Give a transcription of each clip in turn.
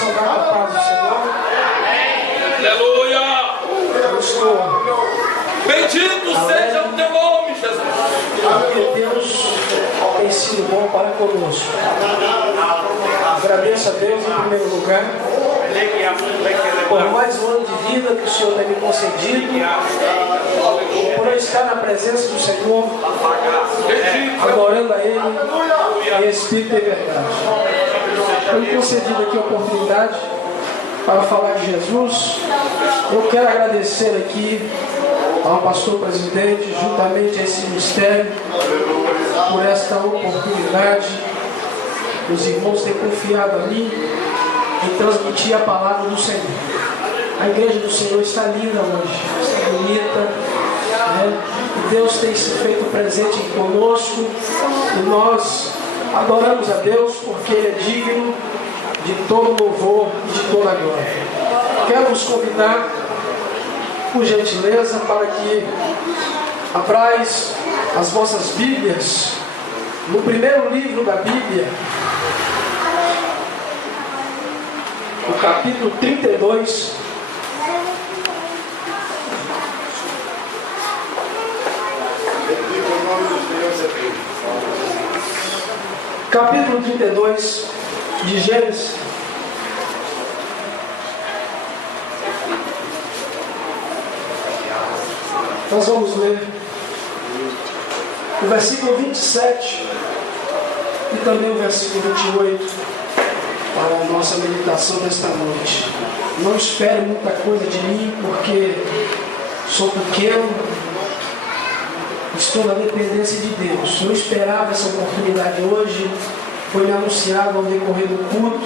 saudar com a paz do Senhor. Aleluia! Eu estou Bendito seja o teu nome, Jesus. porque Deus tem sido bom para conosco. Agradeço a Deus em primeiro lugar por mais um ano de vida que o Senhor tem me concedido, por eu estar na presença do Senhor, adorando a Ele em espírito e verdade. Foi me concedida aqui a oportunidade para falar de Jesus. Eu quero agradecer aqui ao pastor presidente, juntamente a esse ministério, por esta oportunidade. Os irmãos têm confiado a mim em transmitir a palavra do Senhor. A igreja do Senhor está linda hoje, está bonita, né? Deus tem se feito presente conosco e nós adoramos a Deus porque Ele é digno de todo louvor e de toda glória. Quero vos convidar, por gentileza, para que abrais as vossas Bíblias no primeiro livro da Bíblia, no capítulo 32. Capítulo 32 de Gênesis. Nós vamos ler o versículo 27 e também o versículo 28 para a nossa meditação desta noite. Não espere muita coisa de mim, porque sou pequeno, estou na dependência de Deus. Eu esperava essa oportunidade hoje, foi me anunciado ao decorrer do culto.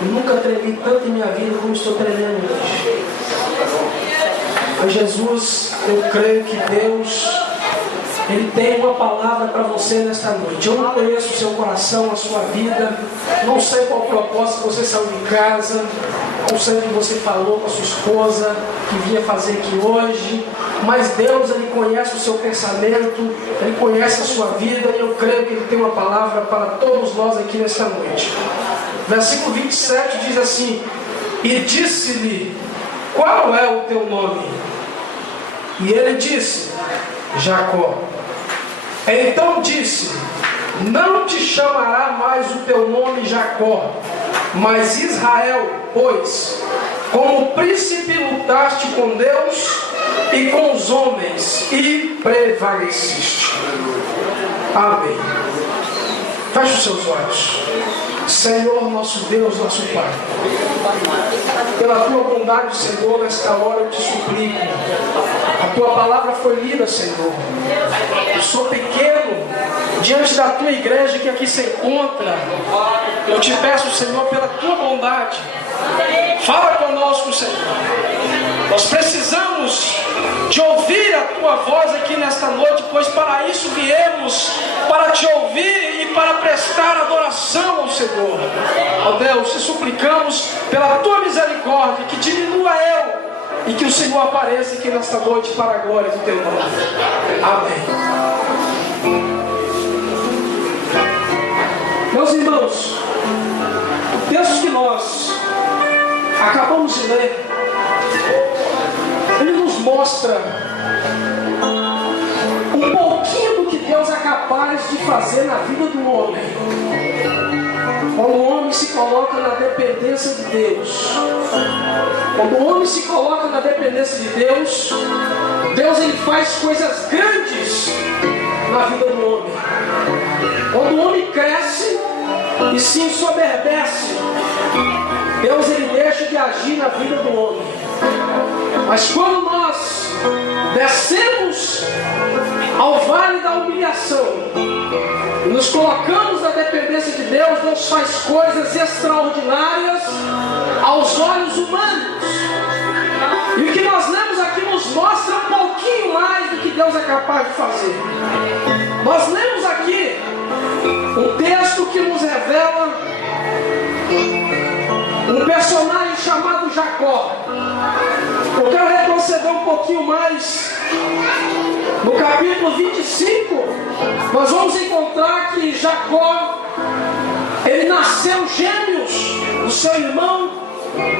Eu nunca tremi tanto em minha vida como estou tremendo hoje. Mas Jesus, eu creio que Deus, Ele tem uma palavra para você nesta noite. Eu não conheço o seu coração, a sua vida, não sei qual o propósito que você saiu de casa, não sei o que você falou com a sua esposa, que vinha fazer aqui hoje, mas Deus, Ele conhece o seu pensamento, Ele conhece a sua vida, e eu creio que Ele tem uma palavra para todos nós aqui nesta noite. Versículo 27 diz assim: e disse-lhe, qual é o teu nome? E ele disse, Jacó. Então disse, não te chamará mais o teu nome Jacó, mas Israel, pois como príncipe lutaste com Deus e com os homens e prevaleciste. Amém. Feche os seus olhos. Senhor, nosso Deus, nosso Pai, pela tua bondade, Senhor, nesta hora eu te suplico. A tua palavra foi lida, Senhor. Eu sou pequeno diante da tua igreja que aqui se encontra. Eu te peço, Senhor, pela tua bondade, fala conosco, Senhor. Nós precisamos de ouvir a tua voz aqui nesta noite, pois para isso viemos, para te ouvir e para prestar adoração ao Senhor. Ó Deus, te suplicamos pela tua misericórdia, que diminua eu e que o Senhor apareça aqui nesta noite para a glória do teu nome. Amém. Meus irmãos, o texto que nós acabamos de ler, ele nos mostra um pouquinho do que Deus é capaz de fazer na vida do homem. Quando o homem se coloca na dependência de Deus. Quando o homem se coloca na dependência de Deus, Deus ele faz coisas grandes na vida do homem. Quando o homem cresce e se ensoberbece, Deus ele deixa de agir na vida do homem. Mas quando nós descemos ao vale da humilhação e nos colocamos na dependência de Deus, Deus faz coisas extraordinárias aos olhos humanos. E o que nós lemos aqui nos mostra um pouquinho mais do que Deus é capaz de fazer. Nós lemos aqui um texto que nos revela um personagem chamado Jacó. Eu quero retroceder um pouquinho mais. No capítulo 25, nós vamos encontrar que Jacó, ele nasceu gêmeos. do seu irmão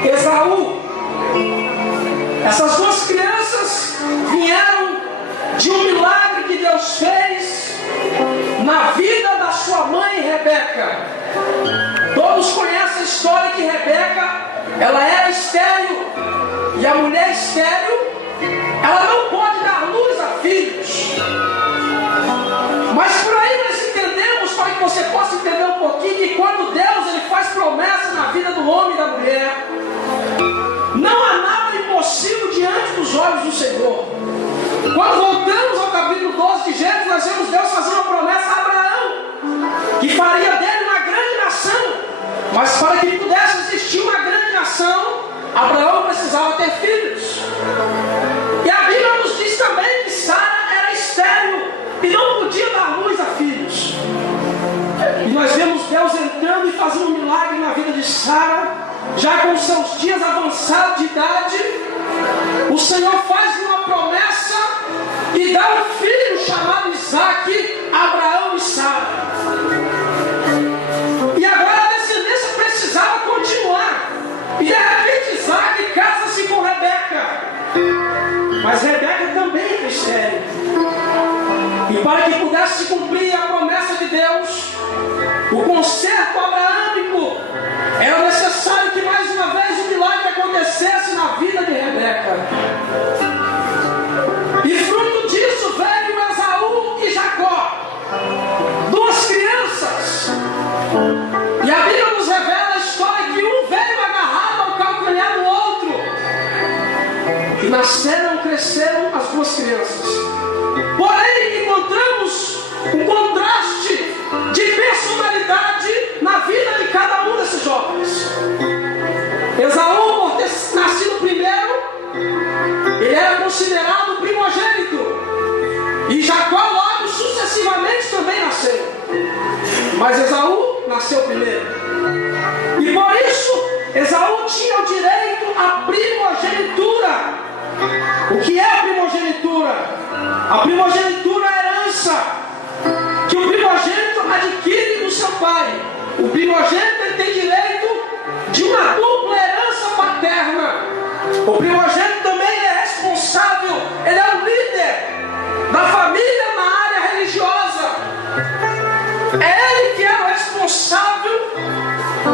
Esaú. Essas duas crianças vieram de um milagre que Deus fez na vida da sua mãe Rebeca. Todos conhecem a história que Rebeca, ela era estéril, e a mulher estéril, ela não pode dar luz a filhos. Mas por aí nós entendemos, para que você possa entender um pouquinho, que quando Deus ele faz promessa na vida do homem e da mulher, não há nada impossível diante dos olhos do Senhor. Quando voltamos ao capítulo 12 de Gênesis, nós vemos Deus fazendo uma promessa a Abraão, que faria dele uma grande nação. Mas para que pudesse existir uma grande nação, Abraão precisava ter filhos. E a Bíblia nos diz também que Sara era estéril e não podia dar luz a filhos. E nós vemos Deus entrando e fazendo um milagre na vida de Sara, já com seus dias avançados de idade. O Senhor faz uma promessa e dá um filho chamado Isaque a Abraão e Sara. E agora a descendência precisava continuar. E de repente Isaque casa-se com Rebeca. Mas Rebeca também era estéril. E para que pudesse se cumprir a promessa de Deus, o concerto abraâmico, era necessário que mais uma vez o milagre acontecesse na vida de Rebeca. E fruto disso veio Esaú e Jacó, duas crianças. E a Bíblia nos revela a história que um veio agarrado ao calcanhar do outro. E nasceram, cresceram as duas crianças. Porém, encontramos um contraste de personalidade na vida de cada um desses jovens. Esaú, por ter nascido primeiro, ele era considerado o primogênito. E Jacó logo sucessivamente também nasceu. Mas Esaú nasceu primeiro. E por isso, Esaú tinha o direito à primogenitura. O que é a primogenitura? A primogenitura é a herança que o primogênito adquire do seu pai. O primogênito ele tem direito de uma dupla herança paterna. O primogênito também é responsável, ele é o líder da família na área religiosa. É ele que é o responsável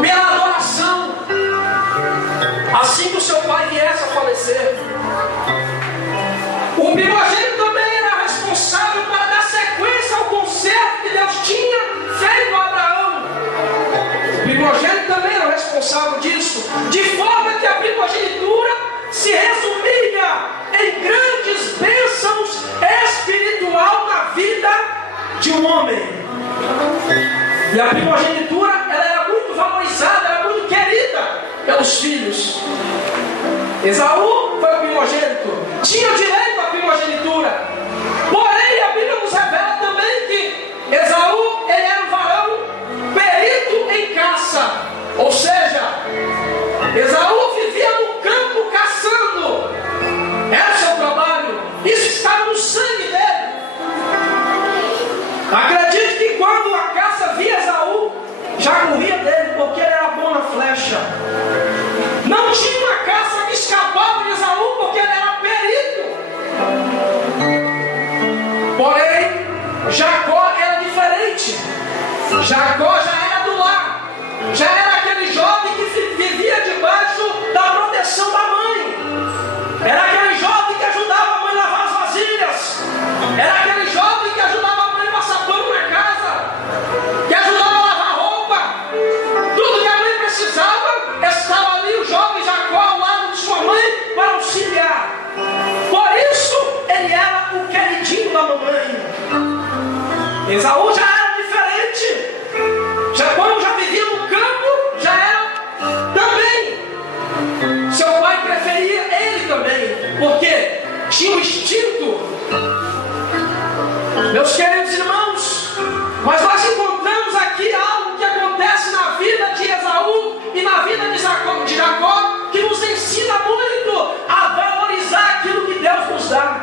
pela adoração. Assim que o seu pai viesse a falecer, o primogênito também era responsável para dar sequência ao concerto que Deus tinha feito a Abraão. O primogênito também era responsável disso, de forma que a primogenitura se resumia em grandes bênçãos espiritual na vida de um homem. E a primogenitura ela era muito valorizada, era muito querida pelos filhos. Esaú foi o primogênito, tinha o direito à primogenitura. Porém, a Bíblia nos revela também que Esaú ele era um varão perito em caça. Ou seja, Esaú vivia no campo caçando. Era o seu trabalho. Isso estava no sangue dele. Acredite que quando a caça via Esaú, já corria dele, porque ele era bom na flecha. Não tinha uma caça que escapava de Esaú, porque ele era perito. Porém, Jacó era diferente. Jacó já era do lar. Já era aquele jovem que vivia debaixo da proteção da mãe. Era aquele jovem que ajudava a mãe a lavar as vasilhas. Era aquele jovem que ajudava a mãe a passar pano na casa, que ajudava a lavar roupa. Tudo que a mãe precisava, estava ali o jovem Jacó ao lado de sua mãe para auxiliar. Por isso, ele era o queridinho da mamãe. Esaú já era diferente. Jacó já vivia no campo, já era também. Seu pai preferia ele também, porque tinha um instinto. Meus queridos irmãos, mas nós encontramos aqui algo que acontece na vida de Esaú e na vida de Jacó, que nos ensina muito a valorizar aquilo que Deus nos dá.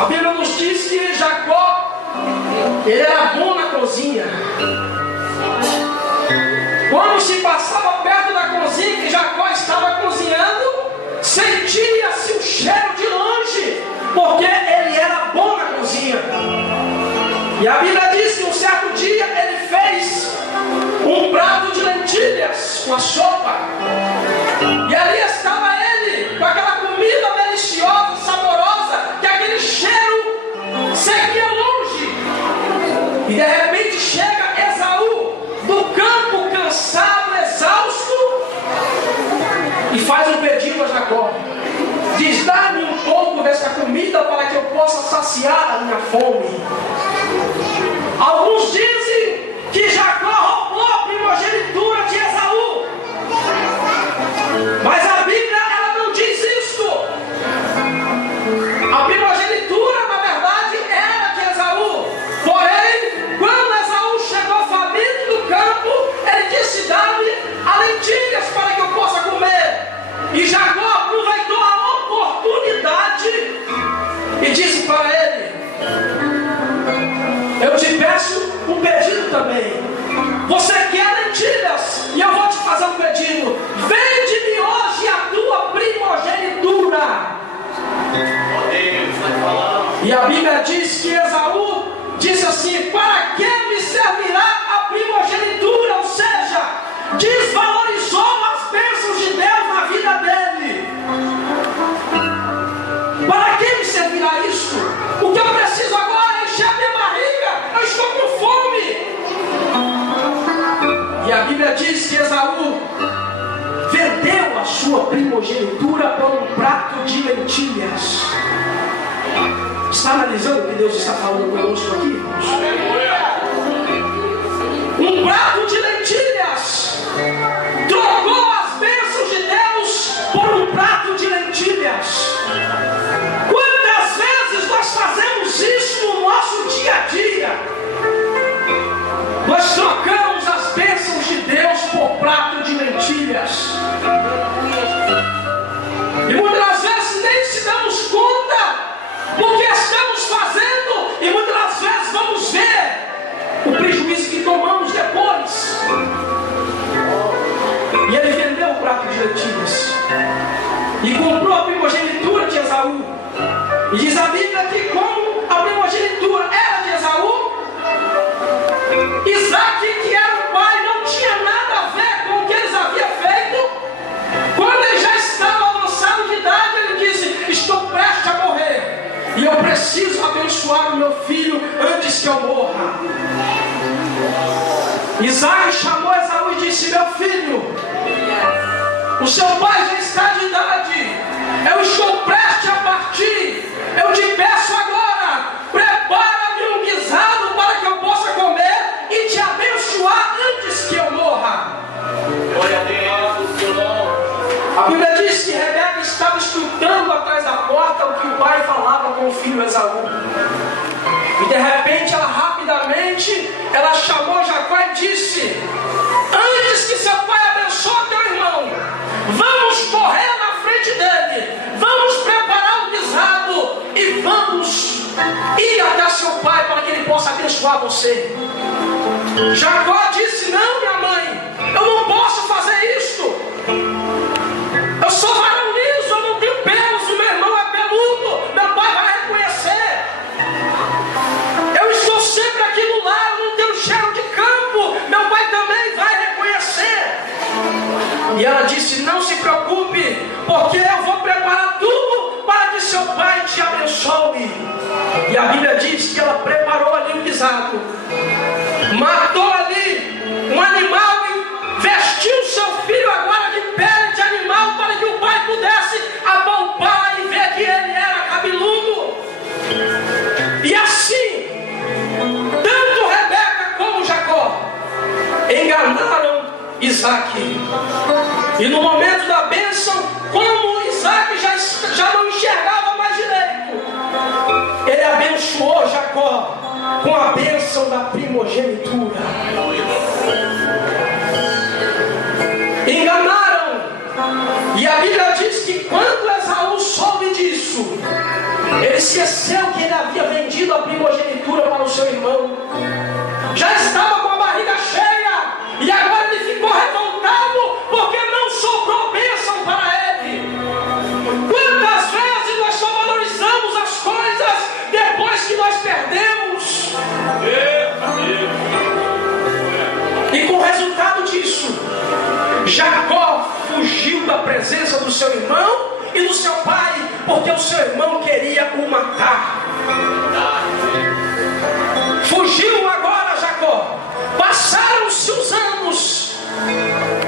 A Bíblia nos diz que Jacó, ele era bom na cozinha. Quando se passava perto da cozinha que Jacó estava cozinhando, sentia-se o cheiro de longe, porque ele era bom na cozinha. E a Bíblia diz que um certo dia ele fez um prato de lentilhas, uma sopa. E ali estava ele, com aquela comida deliciosa, saborosa, que aquele cheiro seguia longe. E de repente chega Esaú, do campo, cansado, exausto, e faz um pedido a Jacó. Diz: dá-me um pouco dessa comida para que eu possa saciar a minha fome. Alguns dizem que Jacó roubou a primogenitura de Esaú, mas a Bíblia ela não diz isso. A primogenitura na verdade era de Esaú. Porém, quando Esaú chegou faminto do campo, ele disse: dá-me a lentilhas para que eu possa comer. E Jacó aproveitou a oportunidade e disse para ele: eu te peço um pedido também. Você quer lentilhas? E eu vou te fazer um pedido. Vende-me hoje a tua primogenitura. E a Bíblia diz que Esaú disse assim: para que me servirá a primogenitura? Ou seja, desvalorizou as bênçãos de Deus na vida dele. Para que me servirá isso? O que eu preciso agora é encher a minha barriga. Eu estou com fome. E a Bíblia diz que Esaú vendeu a sua primogenitura por um prato de lentilhas. Está analisando o que Deus está falando conosco aqui, irmãos? Um prato de lentilhas. Trocou as bênçãos de Deus por um prato de lentilhas. Quantas vezes nós fazemos isso no nosso dia a dia? Nós trocamos as bênçãos de Deus por prato de lentilhas. E muitas das vezes nem se damos conta do que estamos fazendo. E muitas das vezes vamos ver o prejuízo que tomamos depois. E ele vendeu o prato de lentilhas e comprou a primogenitura de Esaú. E diz a Bíblia que como a primogenitura era de Esaú, Isaac, que era o pai, não tinha nada a ver com o que eles haviam feito. Quando ele já estava avançado de idade, ele disse: estou prestes a morrer e eu preciso abençoar o meu filho antes que eu morra. Isaac chamou Esaú e disse: meu filho, o seu pai já está de idade, eu estou prestes a partir. Eu te peço agora, prepara-me um guisado para que eu possa comer e te abençoar antes que eu morra. Glória a Deus, seu nome. A Bíblia diz que Rebeca estava escutando atrás da porta o que o pai falava com o filho Esaú. E de repente ela rapidamente chamou Jacó e disse: antes que seu pai abençoe teu irmão, vamos correr na frente dele, vamos preparar o guisado e vamos ir até seu pai para que ele possa abençoar você. Jacó disse: não, minha mãe, eu não posso fazer isto. Eu sou varão liso, eu não tenho pelos, o meu irmão é peludo, meu pai vai reconhecer. Eu estou sempre aqui no lar, eu não tenho cheiro de campo, meu pai também vai reconhecer. E ela disse: não se preocupe, porque eu vou preparar tudo para que seu pai te abençoe. E a Bíblia diz que ela preparou ali o guisado, matou ali um animal e vestiu seu filho agora de pele de animal para que o pai pudesse apalpar e ver que ele era cabeludo. E assim, tanto Rebeca como Jacó enganaram Isaac. E no momento da bênção, como Isaac já não enxergava mais direito, ele abençoou Jacó com a bênção da primogenitura. Enganaram. E a Bíblia diz que quando Esaú soube disso, ele esqueceu que ele havia vendido a primogenitura para o seu irmão. Já estava com a barriga cheia e agora ele ficou revoltado. Jacó fugiu da presença do seu irmão e do seu pai, porque o seu irmão queria o matar. Fugiu agora Jacó. Passaram-se os anos.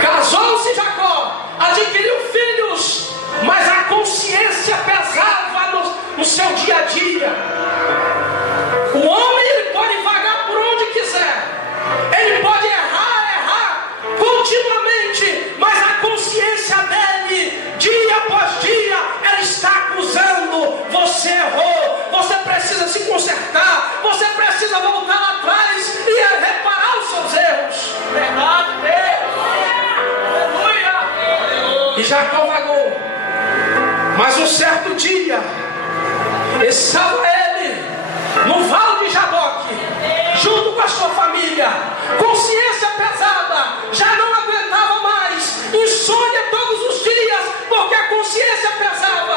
Casou-se Jacó, adquiriu filhos, mas a consciência pesava no seu dia a dia. O homem, ele pode vagar por onde quiser, ele pode errar continuamente, mas a consciência dele, dia após dia, ela está acusando: você errou, você precisa se consertar, você precisa voltar lá atrás e reparar os seus erros. Verdade, Deus. Aleluia. E Jacó vagou, mas um certo dia estava ele no vale de Jaboque, junto com a sua família, consciência pesada, já não aguentava mais, insônia todos os dias, porque a consciência pesava.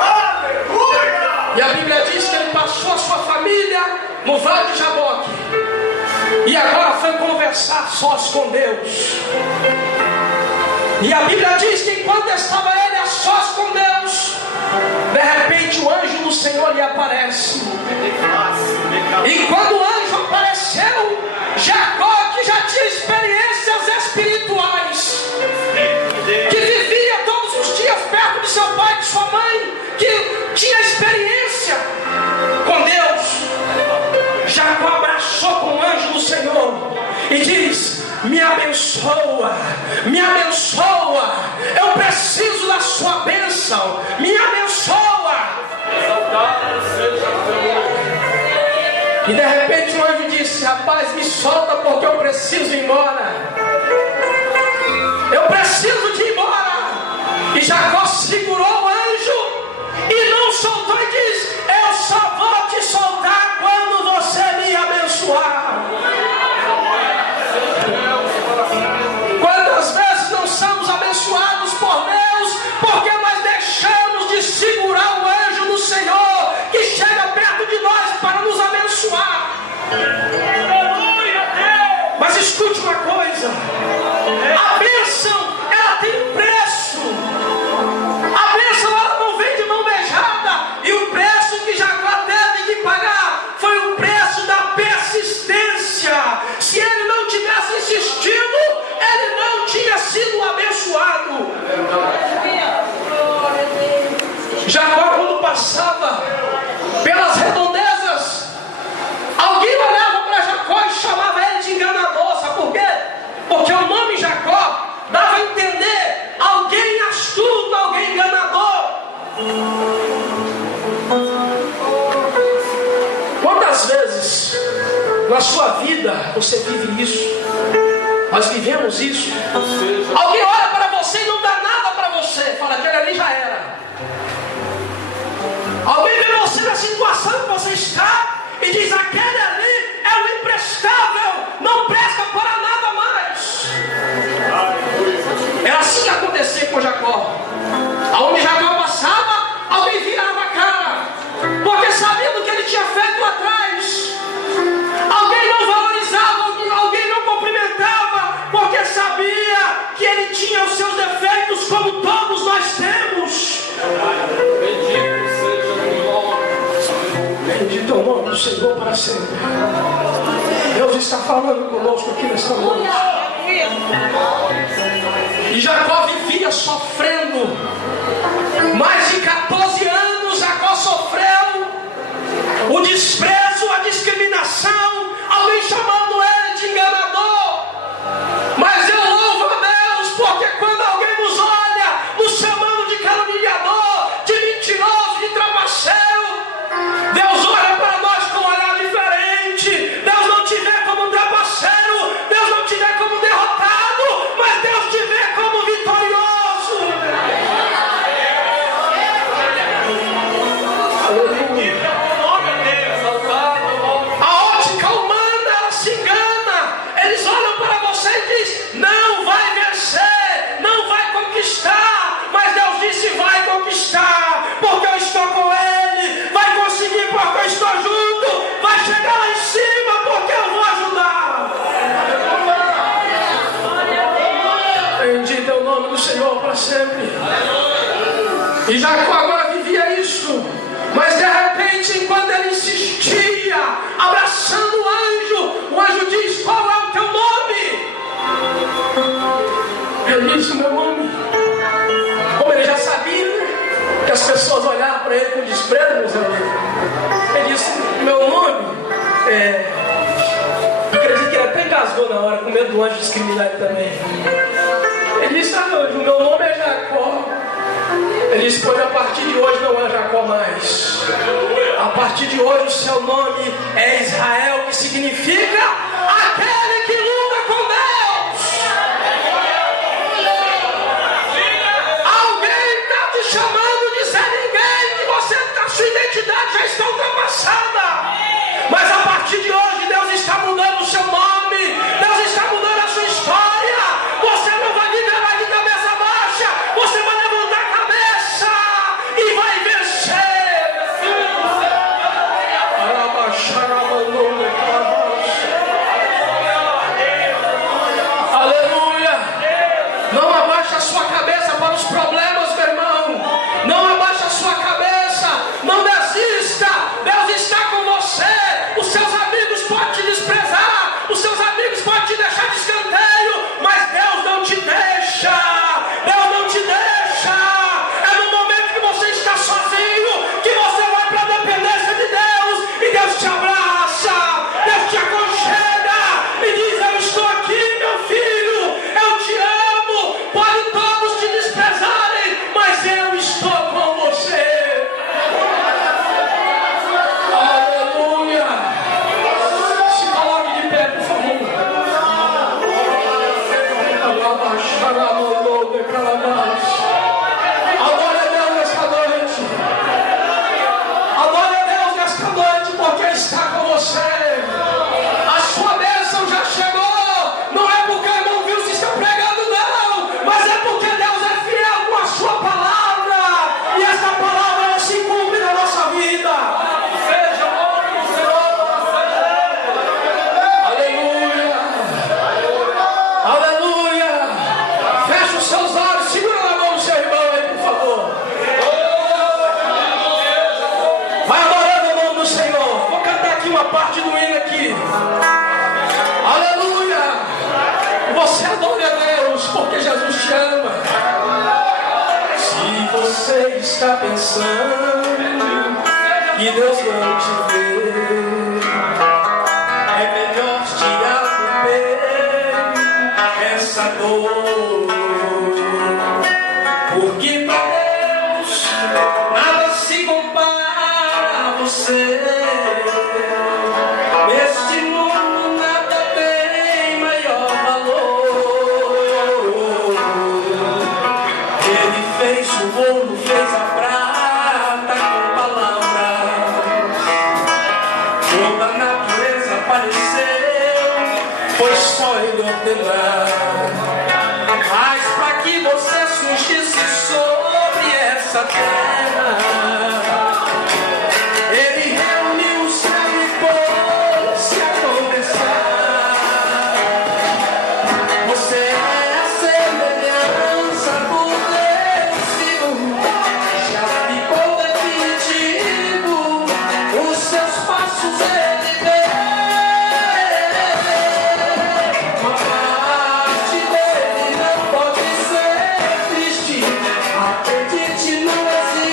Aleluia! E a Bíblia diz que ele passou a sua família no vale de Jaboque, e agora foi conversar sós com Deus. E a Bíblia diz que enquanto estava ele a sós com Deus, de repente o anjo do Senhor lhe aparece. E quando o anjo apareceu, Jacó, que já tinha experiências espirituais, que vivia todos os dias perto de seu pai e de sua mãe, que tinha experiência com Deus, Jacó abraçou com o anjo do Senhor e diz: me abençoa, me abençoa, eu preciso da sua bênção, me abençoa. E de repente o anjo disse: rapaz, me solta, porque eu preciso ir embora, eu preciso de ir embora. E Jacó segurou o anjo e não soltou, e diz: eu só vou te soltar quando você me abençoar. Quantas vezes não somos abençoados por Deus, porque nós deixamos de segurar o anjo do Senhor, que chega perto de nós para nos abençoar. Mas escute uma coisa: a bênção, ela tem um preço. A bênção, ela não vem de mão beijada. E o preço que Jacó teve que pagar foi o preço da persistência. Se ele não tivesse insistido, ele não tinha sido abençoado. Jacó, quando passava pelas redondezas, alguém olhava para Jacó e chamava ele de enganador. Sabe por quê? Porque o nome Jacó dava a entender alguém astuto, alguém enganador. Quantas vezes na sua vida você vive isso? Nós vivemos isso. Alguém olha para você e não dá nada para você, fala: aquele ali já era. Alguém vê você na situação que você está e diz: aquele ali é o imprestável, não presta para nada mais. Era assim que acontecia com Jacó. Aonde Jacó passava, alguém virava a cara, porque sabia do que ele tinha feito lá atrás. Alguém não valorizava, alguém não cumprimentava, porque sabia que ele tinha os seus defeitos, como todos nós temos. Bendito é o nome do Senhor para sempre. Deus está falando conosco aqui nesta noite. E Jacó vivia sofrendo. Mais de 14 anos Jacó sofreu o desprezo, a discriminação, alguém chamando ele de enganador. Mas eu louvo a Deus, porque quando alguém nos olha, nos chamando de caluniador, de mentiroso, de trapaceiro, Deus olha para nós com um olhar diferente. Deus não te vê como um trapaceiro, Deus não te vê como derrotado, mas Deus te vê como vitorioso. E Jacó agora vivia isso. Mas de repente, enquanto ele insistia, abraçando o anjo diz: qual é o teu nome? Ele disse: meu nome. Como ele já sabia, né, que as pessoas olhavam para ele com desprezo, ele disse: meu nome acredito que ele até engasgou na hora, com medo do anjo discriminar ele também. Ele disse: o meu nome é Jacó. Ele disse: pois a partir de hoje não é Jacó mais. A partir de hoje o seu nome é Israel, que significa aquele que luta com Deus. Alguém está te chamando de Zé Ninguém, que você, a sua identidade já está ultrapassada. Mas a partir de hoje Deus está mudando o seu nome. Deus está mudando a sua história. Você não vai viver mais de cabeça baixa. Você vai levantar a cabeça e vai vencer. Aleluia. Não abaixe a sua cabeça para os problemas, meu irmão. Não abaixe a sua cabeça. Não desista. Deus está com você. Os seus amigos podem te desprezar. Os seus amigos podem te deixar de escanteio. Mas Deus não te deixa. Deus não te deixa. É no momento que você está sozinho que você vai para a dependência de Deus. E Deus te abraça. Deus te aconchega. E diz: eu estou aqui, meu filho. Eu te amo. Podem todos te desprezarem, mas eu estou com você. Aleluia. Se coloque de pé, por favor. Adore a Deus nesta noite. Adore a Deus nesta noite, porque Ele está com você. A sua bênção já chegou. Não é porque eu não viu se está pregando, não. Mas é porque Deus é fiel com a sua palavra. E essa palavra ela se cumpre na nossa vida. Seja o nome do Senhor. Aleluia. Aleluia. Feche os seus olhos. Segura na mão do seu irmão aí, por favor. Vai adorando o nome do Senhor. Vou cantar aqui uma parte do hino aqui. Aleluia. Você adore a Deus, porque Jesus te ama. Se você está pensando que Deus não te vê, é melhor tirar do peito essa dor. Porque para Deus nada se compara a você. Neste mundo nada tem maior valor. Ele fez o ouro, fez a prata com palavras. Toda a natureza apareceu, pois só Ele ordenar. Mas para que você surgisse sobre essa terra, Ele reuniu o céu e pôs-se a conversar. Você é a semelhança do Deus vivo. Já ficou definitivo. Os seus passos Ele vê. Uma parte dele não pode ser triste. Acredite, não existe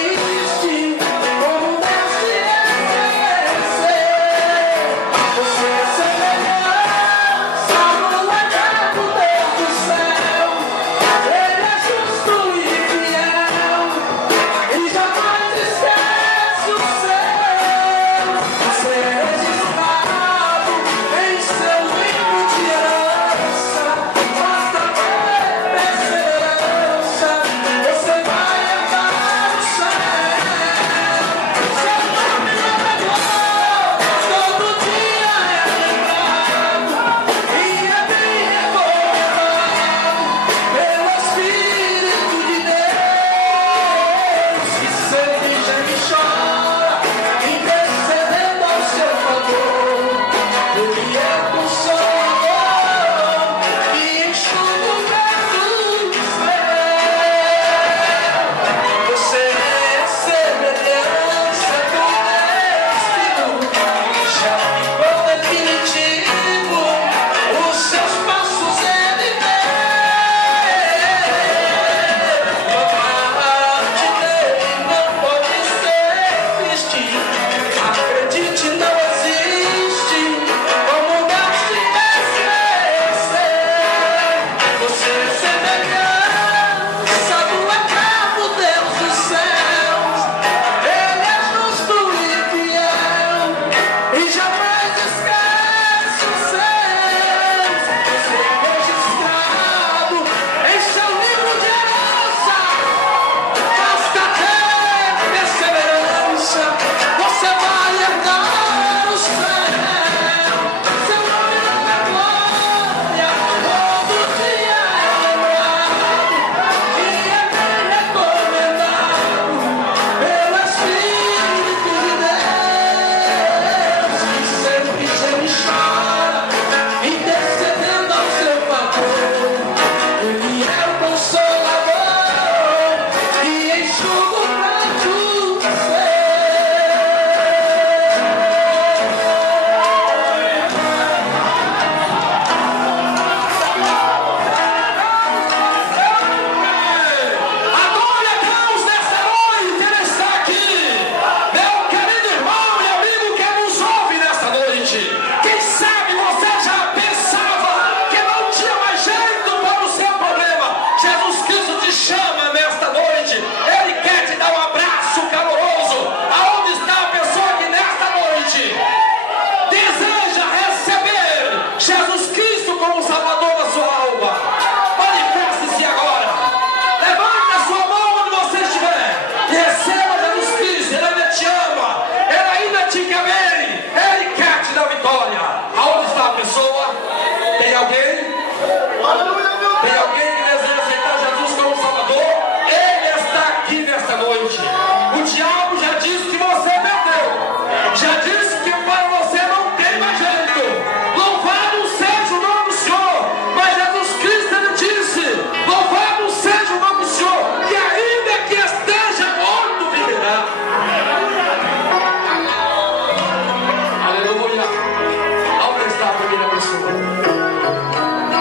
do Senhor.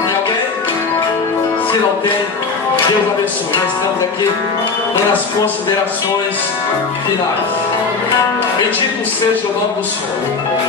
Tem alguém? Se não tem, Deus abençoe. Nós estamos aqui nas considerações finais. Bendito seja o nome do Senhor.